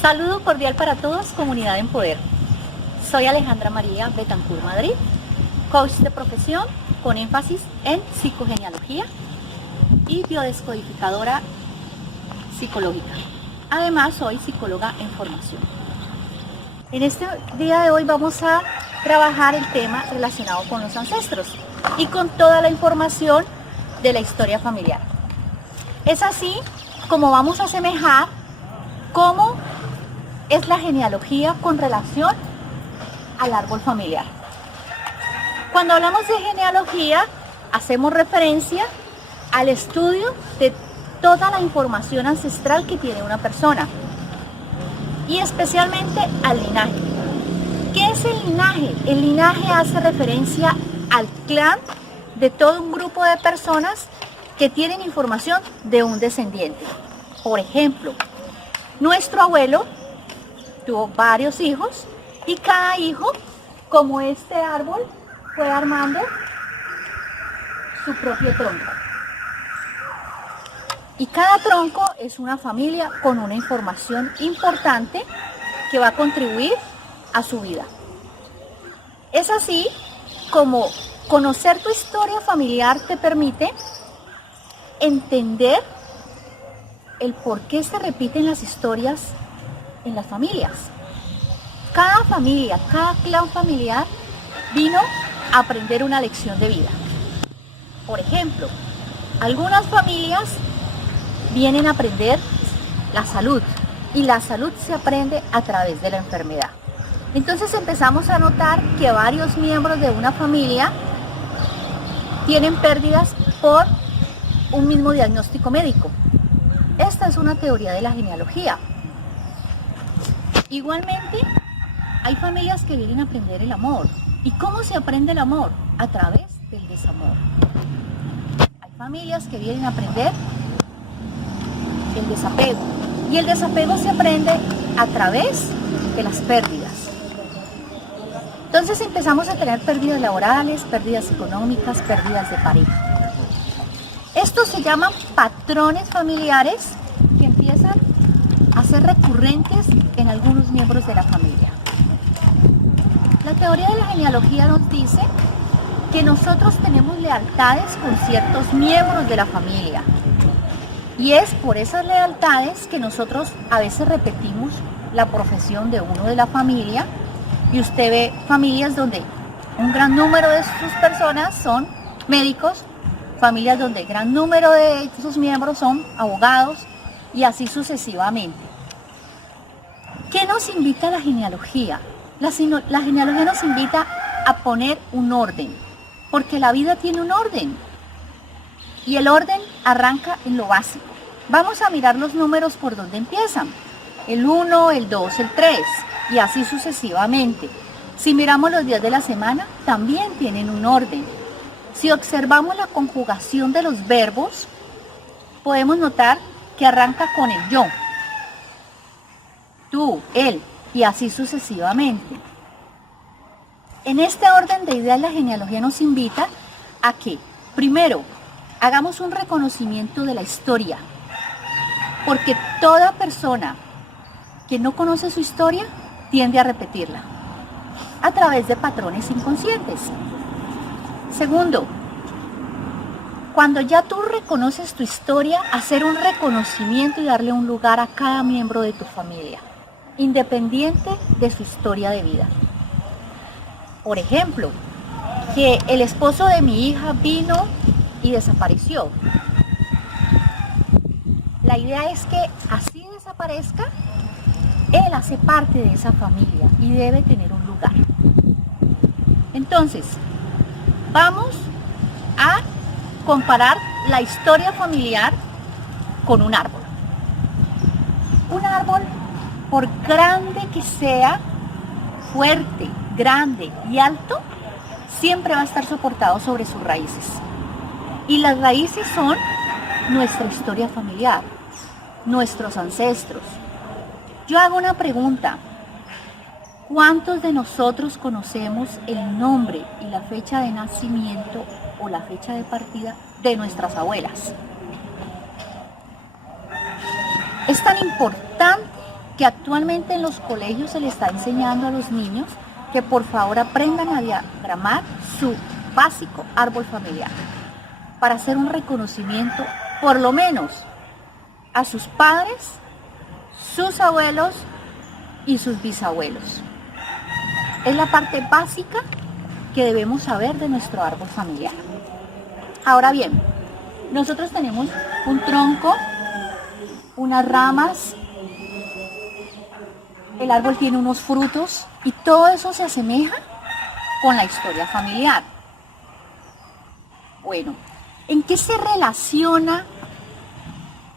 Saludo cordial para todos, comunidad en poder. Soy Alejandra María Betancourt Madrid, coach de profesión con énfasis en psicogenealogía y biodescodificadora psicológica. Además, soy psicóloga en formación. En este día de hoy vamos a trabajar el tema relacionado con los ancestros y con toda la información de la historia familiar. Es así como vamos a asemejar cómo es la genealogía con relación al árbol familiar. Cuando hablamos de genealogía, hacemos referencia al estudio de toda la información ancestral que tiene una persona y especialmente al linaje. ¿Qué es el linaje? El linaje hace referencia al clan de todo un grupo de personas que tienen información de un descendiente. Por ejemplo, nuestro abuelo tuvo varios hijos y cada hijo, como este árbol, fue armando su propio tronco. Y cada tronco es una familia con una información importante que va a contribuir a su vida. Es así como conocer tu historia familiar te permite entender el por qué se repiten las historias en las familias. Cada familia, cada clan familiar vino a aprender una lección de vida. Por ejemplo, algunas familias vienen a aprender la salud y la salud se aprende a través de la enfermedad. Entonces empezamos a notar que varios miembros de una familia tienen pérdidas por un mismo diagnóstico médico. Esta es una teoría de la genealogía. Igualmente, hay familias que vienen a aprender el amor. ¿Y cómo se aprende el amor? A través del desamor. Hay familias que vienen a aprender el desapego. Y el desapego se aprende a través de las pérdidas. Entonces empezamos a tener pérdidas laborales, pérdidas económicas, pérdidas de pareja. Estos se llaman patrones familiares que empiezan a ser recurrentes en algunos miembros de la familia. La teoría de la genealogía nos dice que nosotros tenemos lealtades con ciertos miembros de la familia. Y es por esas lealtades que nosotros a veces repetimos la profesión de uno de la familia. Y usted ve familias donde un gran número de sus personas son médicos, familias donde gran número de sus miembros son abogados y así sucesivamente. ¿Qué nos invita la genealogía? La genealogía nos invita a poner un orden, porque la vida tiene un orden y el orden arranca en lo básico. Vamos a mirar los números por donde empiezan, el 1, el 2, el 3 y así sucesivamente. Si miramos los días de la semana, también tienen un orden. Si observamos la conjugación de los verbos, podemos notar que arranca con el yo, tú, él y así sucesivamente. En este orden de ideas, la genealogía nos invita a que, primero, hagamos un reconocimiento de la historia, porque toda persona que no conoce su historia tiende a repetirla a través de patrones inconscientes. Segundo, cuando ya tú reconoces tu historia, hacer un reconocimiento y darle un lugar a cada miembro de tu familia, independiente de su historia de vida. Por ejemplo, que el esposo de mi hija vino y desapareció. La idea es que así desaparezca, él hace parte de esa familia y debe tener un lugar. Entonces, vamos a comparar la historia familiar con un árbol. Un árbol, por grande que sea, fuerte, grande y alto, siempre va a estar soportado sobre sus raíces. Y las raíces son nuestra historia familiar, nuestros ancestros. Yo hago una pregunta. ¿Cuántos de nosotros conocemos el nombre y la fecha de nacimiento o la fecha de partida de nuestras abuelas? Es tan importante que actualmente en los colegios se le está enseñando a los niños que por favor aprendan a diagramar su básico árbol familiar para hacer un reconocimiento, por lo menos, a sus padres, sus abuelos y sus bisabuelos. Es la parte básica que debemos saber de nuestro árbol familiar. Ahora bien, nosotros tenemos un tronco, unas ramas, el árbol tiene unos frutos y todo eso se asemeja con la historia familiar. Bueno, ¿en qué se relaciona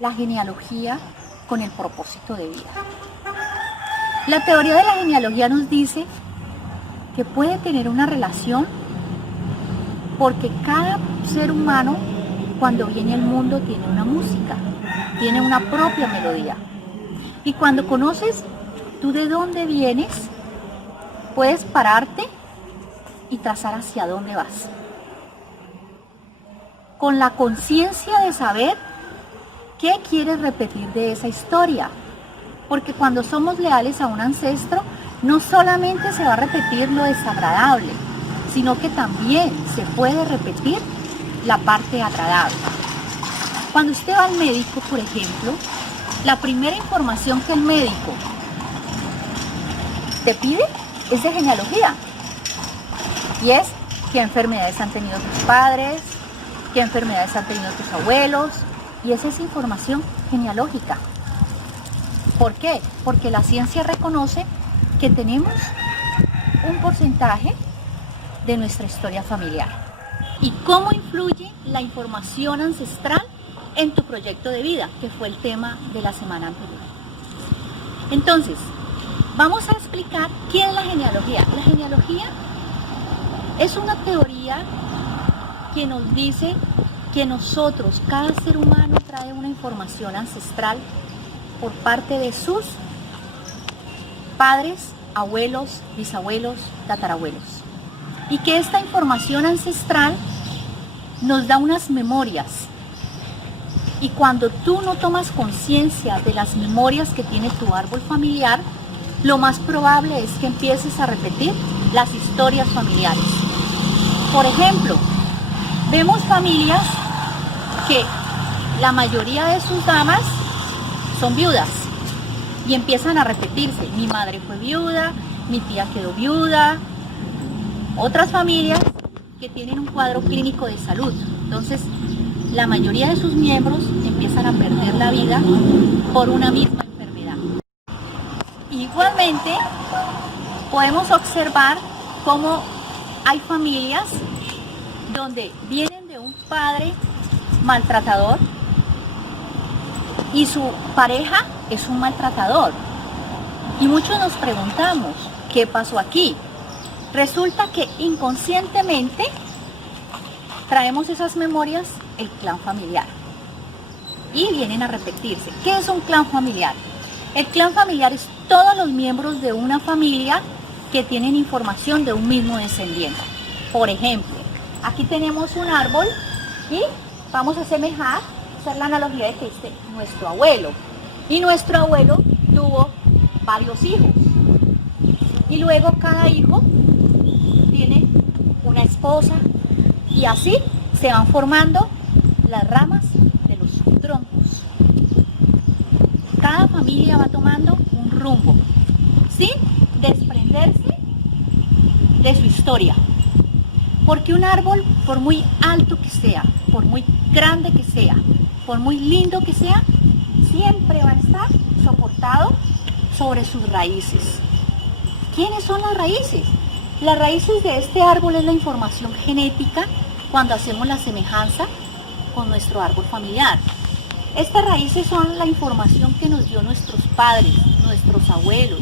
la genealogía con el propósito de vida? La teoría de la genealogía nos dice que puede tener una relación porque cada ser humano cuando viene al mundo tiene una música, tiene una propia melodía. Y cuando conoces tú de dónde vienes, puedes pararte y trazar hacia dónde vas. Con la conciencia de saber qué quieres repetir de esa historia. Porque cuando somos leales a un ancestro, no solamente se va a repetir lo desagradable, sino que también se puede repetir la parte agradable. Cuando usted va al médico, por ejemplo, la primera información que el médico te pide es de genealogía. Y es qué enfermedades han tenido tus padres, qué enfermedades han tenido tus abuelos, y esa es información genealógica. ¿Por qué? Porque la ciencia reconoce que tenemos un porcentaje de nuestra historia familiar. ¿Y cómo influye la información ancestral en tu proyecto de vida? Que fue el tema de la semana anterior. Entonces, vamos a explicar qué es la genealogía. La genealogía es una teoría que nos dice que nosotros, cada ser humano trae una información ancestral por parte de sus padres, abuelos, bisabuelos, tatarabuelos. Y que esta información ancestral nos da unas memorias. Y cuando tú no tomas conciencia de las memorias que tiene tu árbol familiar, lo más probable es que empieces a repetir las historias familiares. Por ejemplo, vemos familias que la mayoría de sus damas son viudas y empiezan a repetirse. Mi madre fue viuda, mi tía quedó viuda. Otras familias que tienen un cuadro clínico de salud. Entonces, la mayoría de sus miembros empiezan a perder la vida por una misma enfermedad. Igualmente, podemos observar cómo hay familias donde vienen de un padre maltratador y su pareja es un maltratador. Y muchos nos preguntamos, ¿qué pasó aquí? Resulta que inconscientemente traemos esas memorias, el clan familiar, y vienen a repetirse. ¿Qué es un clan familiar? El clan familiar es todos los miembros de una familia que tienen información de un mismo descendiente. Por ejemplo, aquí tenemos un árbol y vamos a asemejar, hacer la analogía de que este es nuestro abuelo. Y nuestro abuelo tuvo varios hijos. Y luego cada hijo tiene una esposa y así se van formando las ramas de los troncos. Cada familia va tomando un rumbo sin desprenderse de su historia. Porque un árbol, por muy alto que sea, por muy grande que sea, por muy lindo que sea, siempre va a estar soportado sobre sus raíces. ¿Quiénes son las raíces? Las raíces de este árbol es la información genética cuando hacemos la semejanza con nuestro árbol familiar. Estas raíces son la información que nos dio nuestros padres, nuestros abuelos,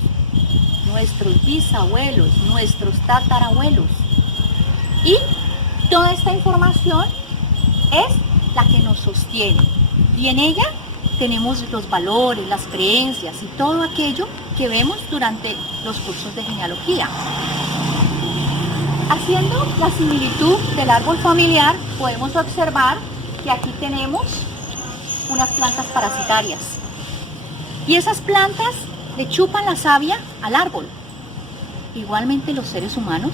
nuestros bisabuelos, nuestros tatarabuelos. Y toda esta información es la que nos sostiene. Y en ella tenemos los valores, las creencias y todo aquello que vemos durante los cursos de genealogía. Haciendo la similitud del árbol familiar, podemos observar que aquí tenemos unas plantas parasitarias. Y esas plantas le chupan la savia al árbol. Igualmente los seres humanos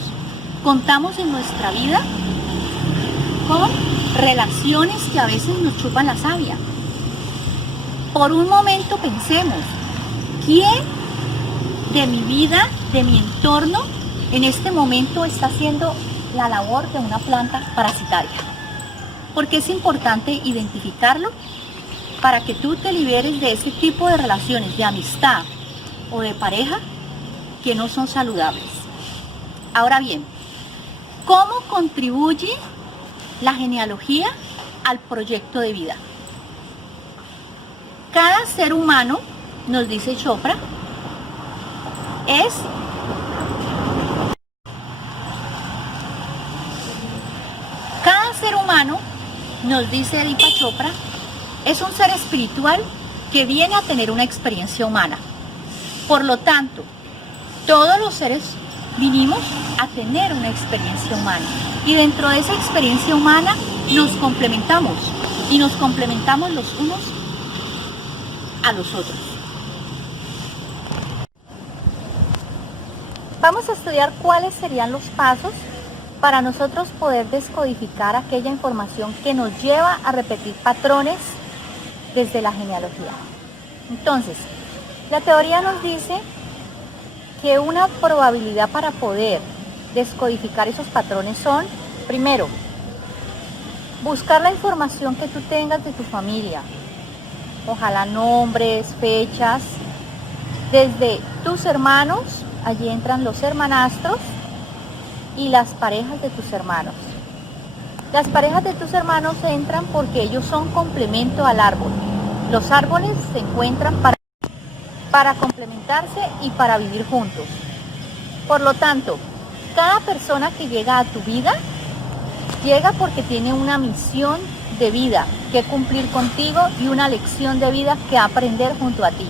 contamos en nuestra vida con relaciones que a veces nos chupan la savia. Por un momento pensemos, ¿quién de mi vida, de mi entorno, en este momento está haciendo la labor de una planta parasitaria? Porque es importante identificarlo para que tú te liberes de ese tipo de relaciones de amistad o de pareja que no son saludables. Ahora bien, ¿cómo contribuye la genealogía al proyecto de vida? Cada ser humano, nos dice Chopra, cada ser humano, nos dice Deepak Chopra, es un ser espiritual que viene a tener una experiencia humana. Por lo tanto, todos los seres vinimos a tener una experiencia humana. Y dentro de esa experiencia humana nos complementamos. Y nos complementamos los unos a los otros. Vamos a estudiar cuáles serían los pasos para nosotros poder descodificar aquella información que nos lleva a repetir patrones desde la genealogía. Entonces, la teoría nos dice que una probabilidad para poder descodificar esos patrones son, primero, buscar la información que tú tengas de tu familia, ojalá nombres, fechas, desde tus hermanos, allí entran los hermanastros y las parejas de tus hermanos. Las parejas de tus hermanos entran porque ellos son complemento al árbol. Los árboles se encuentran para complementarse y para vivir juntos. Por lo tanto, cada persona que llega a tu vida, llega porque tiene una misión de vida que cumplir contigo y una lección de vida que aprender junto a ti.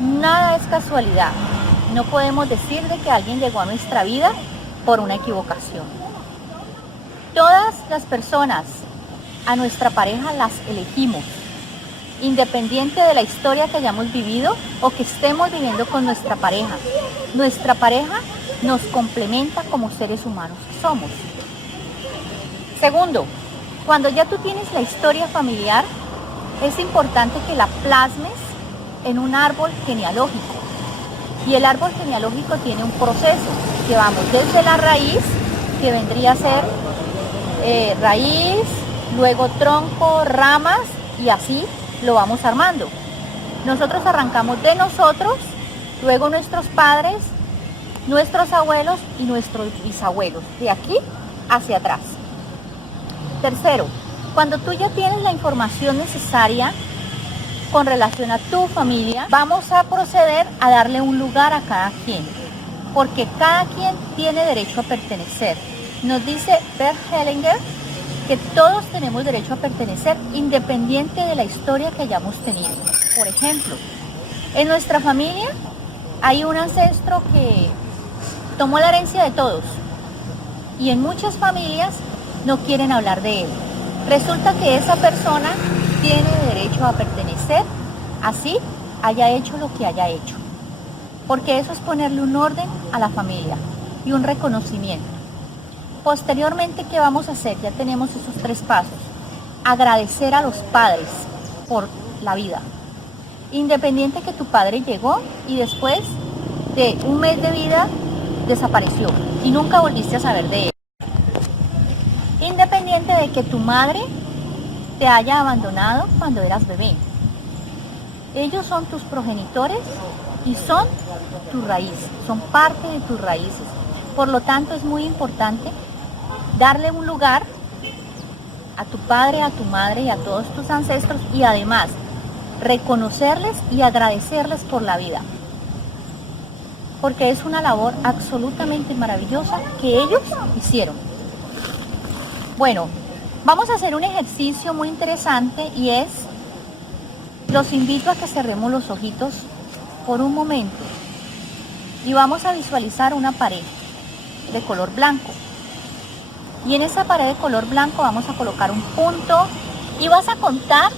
Nada es casualidad. No podemos decir de que alguien llegó a nuestra vida por una equivocación. Todas las personas, a nuestra pareja las elegimos, independiente de la historia que hayamos vivido o que estemos viviendo con nuestra pareja. Nuestra pareja nos complementa como seres humanos que somos. Segundo, cuando ya tú tienes la historia familiar, es importante que la plasmes en un árbol genealógico. Y el árbol genealógico tiene un proceso que vamos desde la raíz, que vendría a ser raíz, luego tronco, ramas y así lo vamos armando. Nosotros arrancamos de nosotros, luego nuestros padres, nuestros abuelos y nuestros bisabuelos, de aquí hacia atrás. Tercero, cuando tú ya tienes la información necesaria con relación a tu familia, vamos a proceder a darle un lugar a cada quien, porque cada quien tiene derecho a pertenecer. Nos dice Bert Hellinger que todos tenemos derecho a pertenecer independiente de la historia que hayamos tenido. Por ejemplo, en nuestra familia hay un ancestro que tomó la herencia de todos y en muchas familias no quieren hablar de él. Resulta que esa persona tiene derecho a pertenecer, así haya hecho lo que haya hecho, porque eso es ponerle un orden a la familia y un reconocimiento. Posteriormente, ¿qué vamos a hacer? Ya tenemos esos 3 pasos. Agradecer a los padres por la vida, independiente que tu padre llegó y después de un mes de vida desapareció y nunca volviste a saber de él. Independiente de que tu madre te haya abandonado cuando eras bebé. Ellos son tus progenitores y son tu raíz, son parte de tus raíces. Por lo tanto, es muy importante darle un lugar a tu padre, a tu madre y a todos tus ancestros y además reconocerles y agradecerles por la vida. Porque es una labor absolutamente maravillosa que ellos hicieron. Bueno, vamos a hacer un ejercicio muy interesante y es, los invito a que cerremos los ojitos por un momento y vamos a visualizar una pared de color blanco. Y en esa pared de color blanco vamos a colocar un punto y vas a contar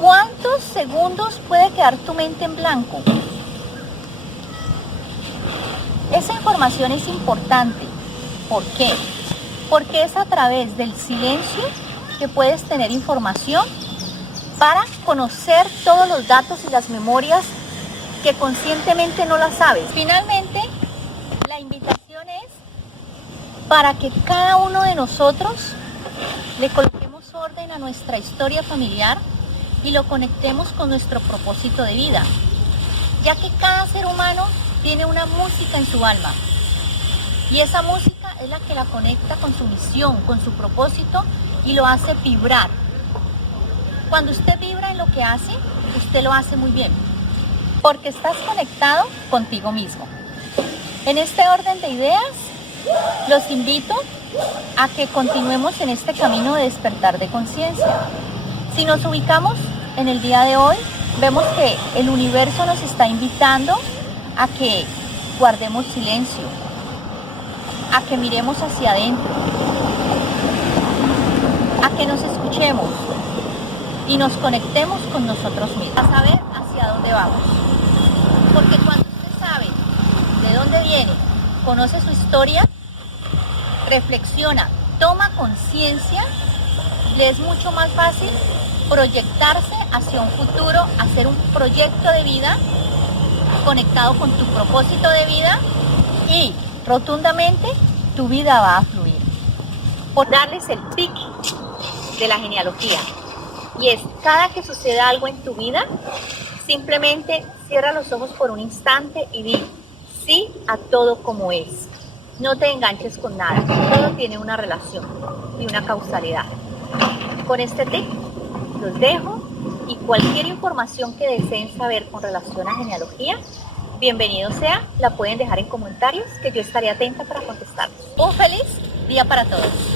cuántos segundos puede quedar tu mente en blanco. Esa información es importante. ¿Por qué? Porque es a través del silencio que puedes tener información para conocer todos los datos y las memorias que conscientemente no las sabes. Finalmente, la invitación es para que cada uno de nosotros le coloquemos orden a nuestra historia familiar y lo conectemos con nuestro propósito de vida, ya que cada ser humano tiene una música en su alma y esa música es la que la conecta con su misión, con su propósito y lo hace vibrar. Cuando usted vibra en lo que hace, usted lo hace muy bien, porque estás conectado contigo mismo. En este orden de ideas, los invito a que continuemos en este camino de despertar de conciencia. Si nos ubicamos en el día de hoy, vemos que el universo nos está invitando a que guardemos silencio, a que miremos hacia adentro, a que nos escuchemos y nos conectemos con nosotros mismos, a saber hacia dónde vamos. Porque cuando usted sabe de dónde viene, conoce su historia, reflexiona, toma conciencia, le es mucho más fácil proyectarse hacia un futuro, hacer un proyecto de vida conectado con tu propósito de vida y rotundamente tu vida va a fluir. Por darles el pic de la genealogía. Y es, cada que suceda algo en tu vida, simplemente cierra los ojos por un instante y di sí a todo como es. No te enganches con nada, todo tiene una relación y una causalidad. Con este tip los dejo y cualquier información que deseen saber con relación a genealogía, bienvenido sea, la pueden dejar en comentarios que yo estaré atenta para contestarlos. Un feliz día para todos.